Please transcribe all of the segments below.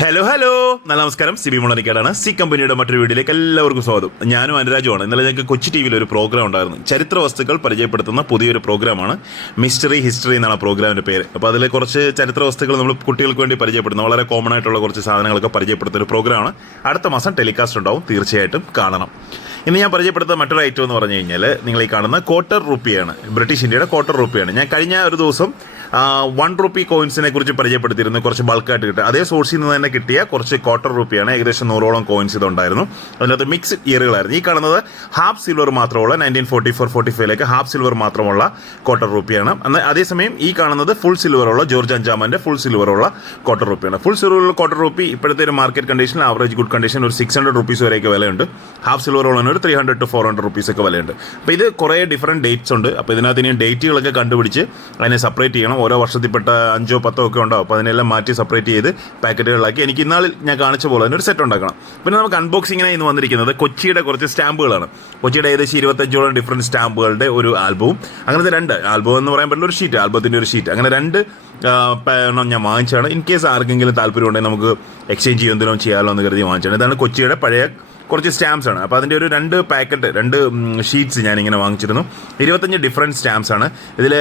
Hello നല്ല നമസ്കാരം. Sibi മുളനിക്കാടാണ്. C കമ്പനിയുടെ മറ്റൊരു വീഡിയോയിലേക്ക് എല്ലാവർക്കും സ്വാഗതം. ഞാനും അനുരാജുമാണ്. ഇന്നലെ ഞങ്ങൾക്ക് കൊച്ചി ടി വിയിൽ ഒരു പ്രോഗ്രാം ഉണ്ടായിരുന്നു. ചരിത്ര വസ്തുക്കൾ പരിചയപ്പെടുത്തുന്ന പുതിയൊരു പ്രോഗ്രാമാണ്. മിസ്റ്ററി ഹിസ്റ്ററി എന്നാണ് പ്രോഗ്രാമിൻ്റെ പേര്. അപ്പോൾ അതിൽ കുറച്ച് ചരിത്ര വസ്തുക്കൾ നമ്മൾ കുട്ടികൾക്ക് വേണ്ടി പരിചയപ്പെടുന്ന വളരെ കോമൺ ആയിട്ടുള്ള കുറച്ച് സാധനങ്ങളൊക്കെ പരിചയപ്പെടുത്തുന്ന ഒരു പ്രോഗ്രാമാണ്. അടുത്ത മാസം ടെലികാസ്റ്റ് ഉണ്ടാവും. തീർച്ചയായിട്ടും കാണണം. ഇന്ന് ഞാൻ പരിചയപ്പെടുത്തുന്ന മറ്റൊരു ഐറ്റം എന്ന് പറഞ്ഞു കഴിഞ്ഞാൽ നിങ്ങൾ ഈ കാണുന്ന ക്വാർട്ടർ റുപ്പിയാണ്. ബ്രിട്ടീഷ് ഇന്ത്യയുടെ ക്വാർട്ടർ റുപ്പിയാണ്. ഞാൻ കഴിഞ്ഞ ഒരു ദിവസം 1 റുപ്പി കോയിൻസിനെ കുറിച്ച് പരിചയപ്പെടുത്തിയിരുന്നു. കുറച്ച് ബൾക്കായിട്ട് കിട്ടുക അതേ സോഴ്സിൽ നിന്ന് തന്നെ കിട്ടിയ കുറച്ച് ക്വാർട്ടർ റുപ്പിയാണ്. ഏകദേശം 100ഓളം കോയിൻസ് ഇതുണ്ടായിരുന്നു. അതിനകത്ത് മിക്സ്ഡ് ഇയറുകളായിരുന്നു. ഈ കാണുന്നത് ഹാഫ് സിൽവർ മാത്രമുള്ള 1944-45 ഹാഫ് സിൽവർ മാത്രമുള്ള ക്വാർട്ടർ റുപ്പിയാണ്. അതേസമയം ഈ കാണുന്നത് ഫുൾ സിൽവറുള്ള ജോർജ് അഞ്ചാമൻ്റെ ഫുൾ സിൽവറുള്ള ക്വാർട്ടർ റുപ്പിയാണ്. ഫുൾ സിൽവറുള്ള ക്വാർട്ടർ റുപ്പി ഇപ്പോഴത്തെ ഒരു മാർക്കറ്റ് കണ്ടീഷനിൽ ആവറേജ് ഗുഡ് കണ്ടീഷൻ ഒരു 600 റുപ്പീസ് വരെയൊക്കെ വിലയുണ്ട്. ഹാഫ് സിൽവറുള്ള ഒരു 300 to 400 റുപ്പീസ് ഒക്കെ വിലയുണ്ട്. അപ്പോൾ ഇത് കുറേ ഡിഫറൻറ്റ് ഡേറ്റ്സ് ഉണ്ട്. അപ്പോൾ ഇതിനകത്ത് ഇനി ഡേറ്റുകളൊക്കെ കണ്ടുപിടിച്ച് അതിനെ സെപ്പറേറ്റ് ചെയ്യണം. ഓരോ വർഷത്തിൽപ്പെട്ട 5 or 10 ഒക്കെ ഉണ്ടാവും. അപ്പോൾ അതിനെല്ലാം മാറ്റി സെപ്പറേറ്റ് ചെയ്ത് പാക്കറ്റുകളിലാക്കി എനിക്ക് ഇന്നാളിൽ ഞാൻ കാണിച്ച പോലെ തന്നെ ഒരു സെറ്റ് ഉണ്ടാക്കണം. പിന്നെ നമുക്ക് അൺബോക്സിങ്ങിനെ ഇന്ന് വന്നിരിക്കുന്നത് കൊച്ചിയുടെ കുറച്ച് സ്റ്റാമ്പുകളാണ്. കൊച്ചിയുടെ ഏകദേശം 25ഓളം ഡിഫറൻറ്റ് സ്റ്റാമ്പുകളുടെ ഒരു ആൽബവും അങ്ങനത്തെ 2 ആൽബം എന്ന് പറയാൻ പറ്റില്ല, ഒരു ഷീറ്റ്, ആൽബത്തിൻ്റെ ഒരു ഷീറ്റ്, അങ്ങനെ 2 എണ്ണം ഞാൻ വാങ്ങിച്ചാണ്. ഇൻ കേസ് ആർക്കെങ്കിലും താല്പര്യം ഉണ്ടെങ്കിൽ നമുക്ക് എക്സ്ചേഞ്ച് ചെയ്യുന്നതിനോ ചെയ്യാമല്ലോ എന്ന് കരുതി വാങ്ങിച്ചാണ്. ഇതാണ് കൊച്ചിയുടെ പഴയ കുറച്ച് സ്റ്റാമ്പ്സ് ആണ്. അപ്പോൾ അതിൻ്റെ ഒരു 2 പാക്കറ്റ് 2 ഷീറ്റ്സ് ഞാനിങ്ങനെ വാങ്ങിച്ചിരുന്നു. 25 ഡിഫറൻറ്റ് സ്റ്റാമ്പ്സ് ആണ്. ഇതിൽ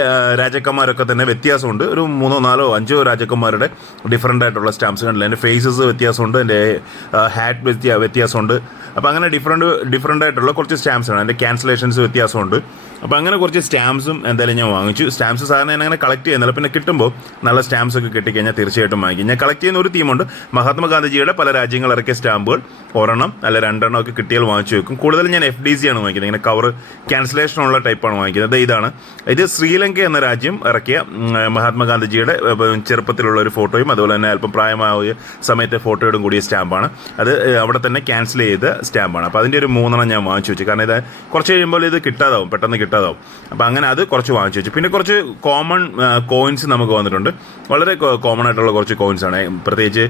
രാജാക്കന്മാരൊക്കെ തന്നെ വ്യത്യാസമുണ്ട്. ഒരു 3, 4, 5 രാജാക്കന്മാരുടെ ഡിഫറൻ്റ് ആയിട്ടുള്ള സ്റ്റാമ്പ്സ് കണ്ടില്ല. എൻ്റെ ഫേസസ് വ്യത്യാസമുണ്ട്, എൻ്റെ ഹാറ്റ് വ്യത്യാസമുണ്ട്. അപ്പോൾ അങ്ങനെ ഡിഫറൻ്റ് ആയിട്ടുള്ള കുറച്ച് സ്റ്റാമ്പ്സ് ആണ്. എൻ്റെ ക്യാൻസലേഷൻസ് വ്യത്യാസമുണ്ട്. അപ്പോൾ അങ്ങനെ കുറച്ച് സ്റ്റാമ്പ്സും എന്തായാലും ഞാൻ വാങ്ങിച്ചു. സ്റ്റാമ്പ്സ് സാധാരണ ഞാൻ അങ്ങനെ കളക്ട് ചെയ്യുന്നില്ല. പിന്നെ കിട്ടുമ്പോൾ നല്ല സ്റ്റാമ്പ്സ് ഒക്കെ കിട്ടിക്കഴിഞ്ഞാൽ തീർച്ചയായിട്ടും വാങ്ങിക്കും. ഞാൻ കളക്ട് ചെയ്യുന്ന ഒരു തീമുണ്ട്. മഹാത്മാഗാന്ധിജിയുടെ പല രാജ്യങ്ങൾ ഇറക്കിയ സ്റ്റാമ്പുകൾ ഒരെണ്ണം അല്ല 2 എണ്ണം ഒക്കെ കിട്ടിയാൽ വാങ്ങിച്ചു വെക്കും. കൂടുതലും ഞാൻ FDC ആണ് വാങ്ങിക്കുന്നത്. ഇങ്ങനെ കവർ ക്യാൻസലേഷനുള്ള ടൈപ്പാണ് വാങ്ങിക്കുന്നത്. ഇതാണ്. ഇത് ശ്രീലങ്ക എന്ന രാജ്യം ഇറക്കിയ മഹാത്മാഗാന്ധിജിയുടെ ചെറുപ്പത്തിലുള്ള ഒരു ഫോട്ടോയും അതുപോലെ തന്നെ അല്പം പ്രായമായ സമയത്തെ ഫോട്ടോയോടും കൂടിയ സ്റ്റാമ്പാണ്. അത് അവിടെ തന്നെ ക്യാൻസൽ ചെയ്ത സ്റ്റാമ്പാണ്. അപ്പോൾ അതിൻ്റെ ഒരു 3 എണ്ണം ഞാൻ വാങ്ങിച്ചു വെച്ചു. കാരണം ഇത് കുറച്ച് കഴിയുമ്പോൾ ഇത് കിട്ടാതാവും, പെട്ടെന്ന് കിട്ടാതാവും. അപ്പോൾ അങ്ങനെ അത് കുറച്ച് വാങ്ങിച്ചു വെച്ചു. പിന്നെ കുറച്ച് കോമൺ കോയിൻസ് നമുക്ക് വന്നിട്ടുണ്ട്. വളരെ കോമൺ ആയിട്ടുള്ള കുറച്ച് കോയിൻസാണ്. പ്രത്യേകിച്ച്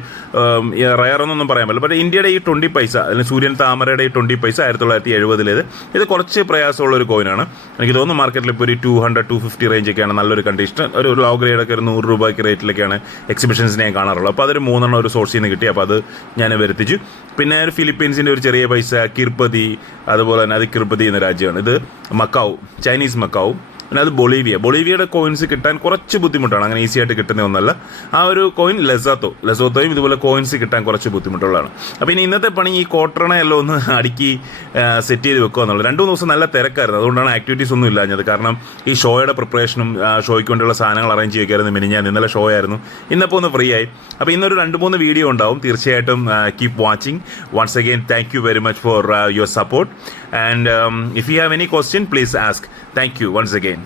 റയർ എന്നൊന്നും പറയാൻ പറ്റില്ല. പക്ഷേ ഇന്ത്യയുടെ ഈ 20 പൈസ അല്ലെങ്കിൽ സൂര്യൻ താമരയുടെ ഈ 20 പൈസ 1970 ഇത് കുറച്ച് പ്രയാസമുള്ള ഒരു കോയിനാണ്. എനിക്ക് തോന്നുന്നു മാർക്കറ്റിൽ ഇപ്പോൾ ഒരു 200-250 റേഞ്ചൊക്കെയാണ് നല്ലൊരു കണ്ടീഷൻ. ഒരു ലോ ഗ്രേഡൊക്കെ ഒരു 100 രൂപയ്ക്ക് റേറ്റിലൊക്കെയാണ് എക്സിബിഷൻസിനെ ഞാൻ കാണാറുള്ളത്. അപ്പോൾ അതൊരു 3 എണ്ണം ഒരു സോഴ്സിൽ നിന്ന് കിട്ടി. അപ്പോൾ അത് ഞാൻ വരുത്തിച്ചു. പിന്നെ ഒരു ഫിലിപ്പീൻസിൻ്റെ ഒരു ചെറിയ പൈസ കിർപ്പതി, അതുപോലെ തന്നെ അത് കിർപ്പതി എന്ന രാജ്യമാണ്. ഇത് മക്കാവ്, ചൈനീസ് മക്കാവ്. പിന്നെ അത് ബൊളീവിയയുടെ കോയിൻസ് കിട്ടാൻ കുറച്ച് ബുദ്ധിമുട്ടാണ്. അങ്ങനെ ഈസി ആയിട്ട് കിട്ടുന്ന ഒന്നല്ല. ആ ഒരു കോയിൻ ലെസോത്തോയും ഇതുപോലെ കോയിൻസ് കിട്ടാൻ കുറച്ച് ബുദ്ധിമുട്ടുള്ളതാണ്. അപ്പോൾ ഇനി ഇന്നത്തെ പണി ഈ ക്വാർട്ടറിനെ എല്ലാം ഒന്ന് അടുക്കി സെറ്റ് ചെയ്ത് വെക്കുക എന്നുള്ളത്. 2 ദിവസം നല്ല തിരക്കായിരുന്നു. അതുകൊണ്ടാണ് ആക്ടിവിറ്റീസ് ഒന്നും ഇല്ലാഞ്ഞത്. കാരണം ഈ ഷോയുടെ പ്രിപ്പറേഷനും ഷോയ്ക്ക് വേണ്ടിയുള്ള സാധനങ്ങൾ അറേഞ്ച് ചെയ്യുമായിരുന്നു. ഞാൻ ഇന്നലെ ഷോ ആയിരുന്നു. ഇന്നിപ്പോൾ ഒന്ന് ഫ്രീ ആയി. അപ്പോൾ ഇന്നൊരു 2-3 വീഡിയോ ഉണ്ടാവും. തീർച്ചയായിട്ടും keep watching. Once again thank you very much for your support. And if you have any question please ask. Thank you once again.